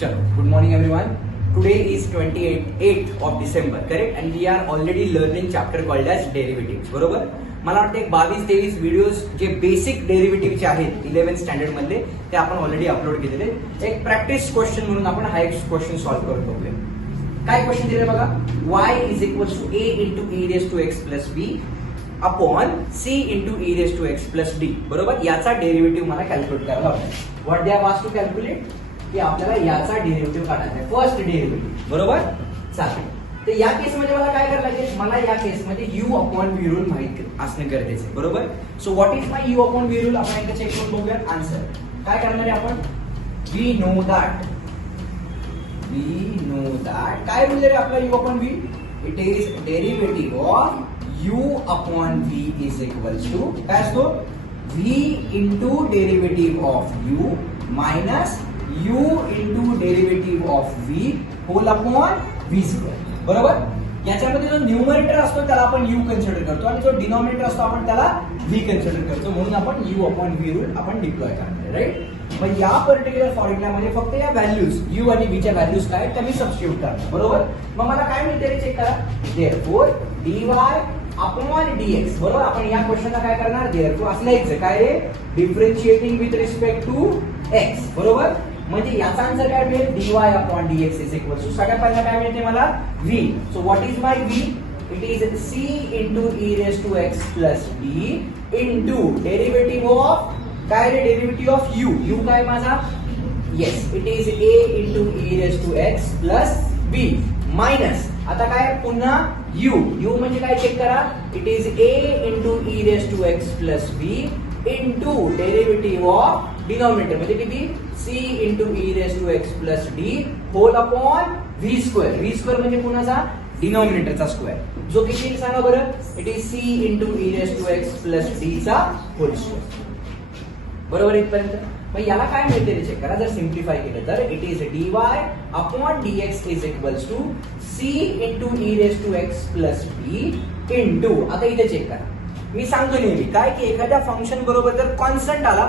Chalo, good morning everyone. Today is 28th of December, correct? And we are already learning chapter called as derivatives. बरोबर? मला वाटतं एक 22-23 videos जे basic डेरिव्हेटिव्हचे आहेत 11th standard मधले ते आपण ऑलरेडी अपलोड केलेले. एक प्रॅक्टिस क्वेश्चन म्हणून आपण हा एक क्वेश्चन सॉल्व्ह करत बघूया. काय क्वेश्चन दिले बघा, y is equal to a into e raise to x plus b upon c into e raise to x plus d. बरोबर, याचा डेरिव्हेटिव्ह मला कॅल्क्युलेट करायला लागतो. What they are asked to calculate, की आपल्याला याचा डेरिव्हेटिव्ह काढायचा आहे, फर्स्ट डेरिव्हेटिव्ह. बरोबर, चालेल. तर या केसमध्ये मला काय करायला लागेल, मला या केसमध्ये u अपॉन v रूल माहित असणे गरजेचे आहे. बरोबर, so what is my u upon v rule, आपण एकदा चेक करून बघूया. आन्सर काय करणार आहे आपण, वी नो दॅट काय रूल आहे आपला u upon v, it is derivative of u upon v is equal to काय असतो, v into derivative of u minus u into derivative of v whole upon v square. बरोबर, याच्यामध्ये जो numerator असतो त्याला आपण u कन्सिडर करतो आणि जो डिनॉमिनेटर असतो आपण त्याला v कन्सिडर करतो, म्हणून आपण u अपॉन v रूल आपण डिप्लॉय करणार. राईट, मग या पर्टिक्युलर फॉर्म्युल्यामध्ये फक्त या व्हॅल्यूज u आणि v च्या व्हॅल्यूज काय त्या मी सबस्टिट्यूट करणार. बरोबर, मग मला काय मिळते चेक करा, देअरफॉर dy अपॉन dx. बरोबर, आपण या क्वेश्चनला काय करणार, देअरफॉर असं लिहायचं काय रे, differentiating with respect to x. बरोबर, म्हणजे याचा आन्सर काय मिळेल, dy upon dx is equal to सगळ्यात पहिला काय मिळते मला v. So what is my v, it is c into e raise to x plus d into derivative of काय रे, डेरिव्हेटिव्ह ऑफ u काय माझा, yes it is a into e raise to x plus b minus आता काय पुन्हा u म्हणजे काय check करा, it is a into e raise to x plus b into derivative of denominator म्हणजे किती, c into e raise to x plus d whole upon v square. v square म्हणजे कुणाचा, डिनॉमिनेटरचा स्क्वेअर, जो किती सांगा बरं, it is c into e raise to x plus d चा होल स्क्वेअर. बरोबर इथपर्यंत. मग याला काय मिळते ते चेक करा, जर सिम्प्लिफाय केलं तर it is dy upon dx is equals to c into e raise to x plus b into, आता इथे चेक करा, मी सांगतो नेहमी काय की एखाद्या फंक्शन बरोबर जर कॉन्स्टंट आला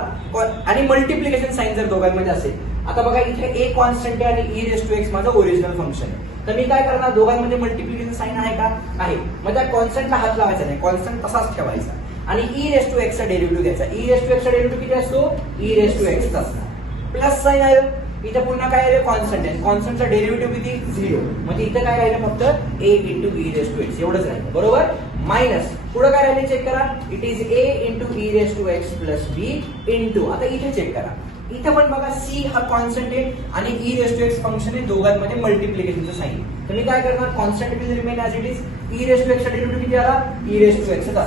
आणि मल्टिप्लिकेशन साइन जर दोघांमध्ये असेल, आता बघा इथे a कॉन्स्टंट आहे आणि e रेस टू x माझं ओरिजिनल फंक्शन आहे, तर मी काय करणार, दोघांमध्ये मल्टिप्लिकेशन साइन आहे का, आहे, मग त्या कॉन्स्टंटला हात लावायचा नाही, कॉन्स्टंट तसाच ठेवायचा आणि e रेस टू x चा डेरिव्हेटिव्ह घ्यायचा. e रेस टू x चा डेरिव्हेटिव्ह किती असतो, e रेस टू x असणार, प्लस साइन आहे, इथे पुन्हा काय आहे, कॉन्स्टंट आहे, कॉन्स्टंटचा डेरिव्हेटिव्ह किती, 0, म्हणजे इथे काय राहिलं फक्त a into e raise to x एवढंच राहिलं. बरोबर, मायनस पुढे काय राहिले चेक करा, it is a into e raise to x plus b into, आता इथे चेक करा, इथे पण बघा c हा कॉन्स्टंट आहे आणि e raise to x function आहे, दोघांमध्ये मल्टिप्लिकेशनचं साइन, तर मी काय करणार, constant will remain as it is, e raise to x चा डेरिव्हेटिव्ह किती आला, e रेस टू x चा,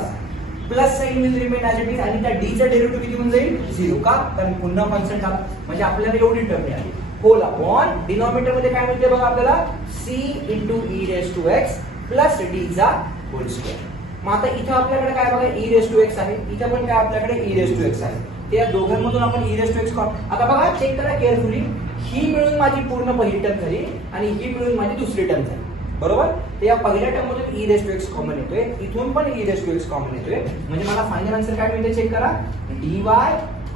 plus sign will remain as it is आणि त्या d चा डेरिव्हेटिव्ह किती होऊन जाईल, 0, का, कारण पुन्हा कॉन्स्टंट आला, म्हणजे आपल्याला एवढी टर्म मिळाली. होल अपॉन डिनॉमिनेटर मध्ये काय मिळते बघा आपल्याला, c into e raise to x plus d चा होल स्क्वेअर. मग आता इथं आपल्याकडे काय बघा, e रेस टू x आहे, इथं पण काय आपल्याकडे e रेस टू x आहे, त्या दोघांमधून आपण e रेस टू x आता बघा चेक करा केअरफुली, ही मिळून माझी पूर्ण पहिली टर्म झाली आणि ही मिळून माझी दुसरी टर्म झाली. बरोबर, तर या पहिल्या टर्म मधून e raise to x common येतोय, इथून पण e raise to x common येतोय, म्हणजे मला फायनल आन्सर काय मिळते चेक करा, dy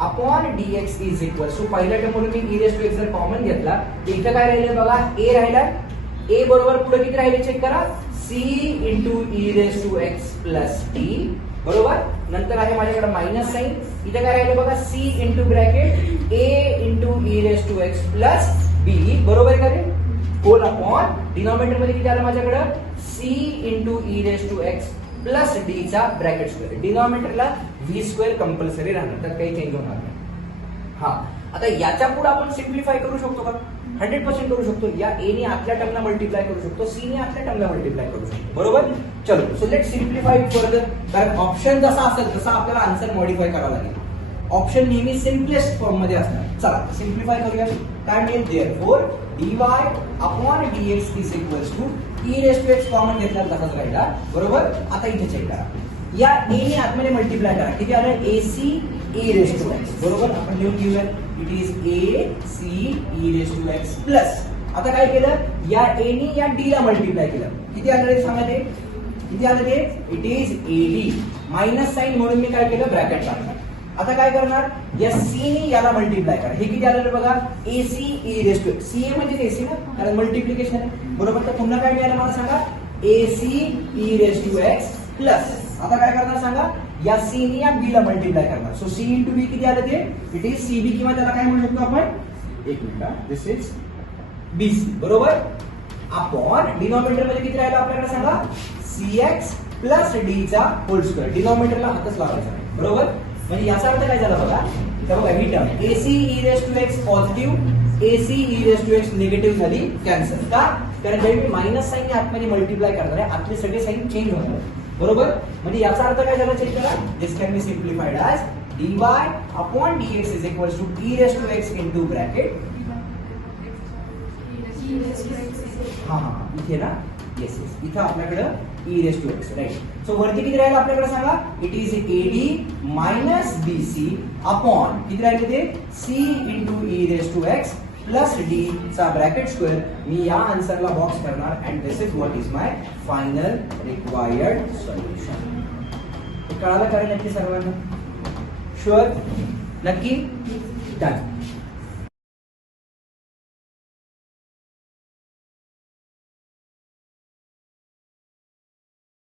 upon dx is equal to, पहिल्या टर्म मधून मी e रेस टू x जर कॉमन घेतला तर इथं काय राहिलं बघा, a राहिला, a बरोबर पुढे किती राहिले चेक करा, c into e raise to x plus d. बरोबर, नंतर आहे माझ्याकडे मायनस साइन, इथे काय राहिले बघा, c into bracket a into e raise to x plus b. बरोबर का रे, होल अपॉन डिनॉमिनेटर मध्ये किती आलं माझ्याकडं, c into e raise to x plus d चा ब्रॅकेट स्क्वेअर, डिनॉमिनेटरला v स्क्वेअर कंपल्सरी राहणार, त्यात काही चेंज होणार नाही. हा, आता याच्या पुढे आपण सिम्प्लिफाय करू शकतो का, 100% करू शकतो. या a ने आतल्या टर्मला मल्टिप्लाय करू शकतो, c ने आतल्या टर्मला मल्टिप्लाय करू शकतो. बरोबर, चलो सो लेट सिम्प्लिफाय फर्दर, कारण ऑप्शन जसा असेल तसा आपल्याला आन्सर मॉडिफाय करावा लागेल. ऑप्शन नेहमी सिम्पलेस्ट फॉर्म मध्ये असणार. चला सिम्प्लिफाय करूया, काय मिळेल, therefore dy upon dx is equals to e raise to x common घेतला तसाच राहिला. बरोबर, आता इथे चेक करा, या a ने आतमध्ये मल्टिप्लाय करा, किती आलं, ac e raise to x. बरोबर, आपण लिहून घेऊया, it is ac e raise to x plus, आता काय केलं, या a ने या d ला मल्टिप्लाय केलं, किती आलं रे सांगा, ते किती आलं ते, it is ad minus sign, म्हणून मी काय केलं, ब्रॅकेट टाकलं. आता काय करणार, या सी ने याला मल्टिप्लाय करा. हे किती आलेलं बघा, AC e raise to C A म्हणजे AC ना, कारण मल्टिप्लिकेशन आहे बरोबर. तर पुन्हा काय मिळालं मला सांगा, AC e raise to x plus, आता काय करणार सांगा, या सी ने या बी ला मल्टिप्लाय करणार. सो सी इंटू बी किती आलं ते, इट इज CB किंवा त्याला काय म्हणू शकतो आपण, एक मिनिट, दिस इज BC बरोबर. अपॉन डिनॉमिनेटर मध्ये किती राहिलं आपल्याकडे सांगा, CX प्लस D चा होल स्क्वेअर. डिनॉमिनेटरला हातच लावायचा नाही बरोबर. म्हणजे याचा अर्थ काय झाला बघा, तर बघा ही term AC e raise to x positive, AC e raise to x negative झाली, कॅन्सल. का, कारण जेव्हा मी मायनस साईन आतमध्ये मल्टिप्लाय करणार आहे, आतले सगळे साईन चेंज होणार बरोबर. म्हणजे याचा अर्थ काय झाला चेक करा, this can be simplified as dy upon dx is equal to e raise to x into bracket, हा इथे ना, येस येस, इथं आपल्याकडं e raise to x right. So वरती किती राहिलं आपल्याकडे सांगा, it is AD minus BC upon किती राहिले ते, C into e raise to x plus D चा ब्रॅकेट स्क्वेअर. मी या आन्सरला बॉक्स करणार and this is what is my final required solution. कळालं कारण नक्की सर्वांना, शुअर, नक्की, डन.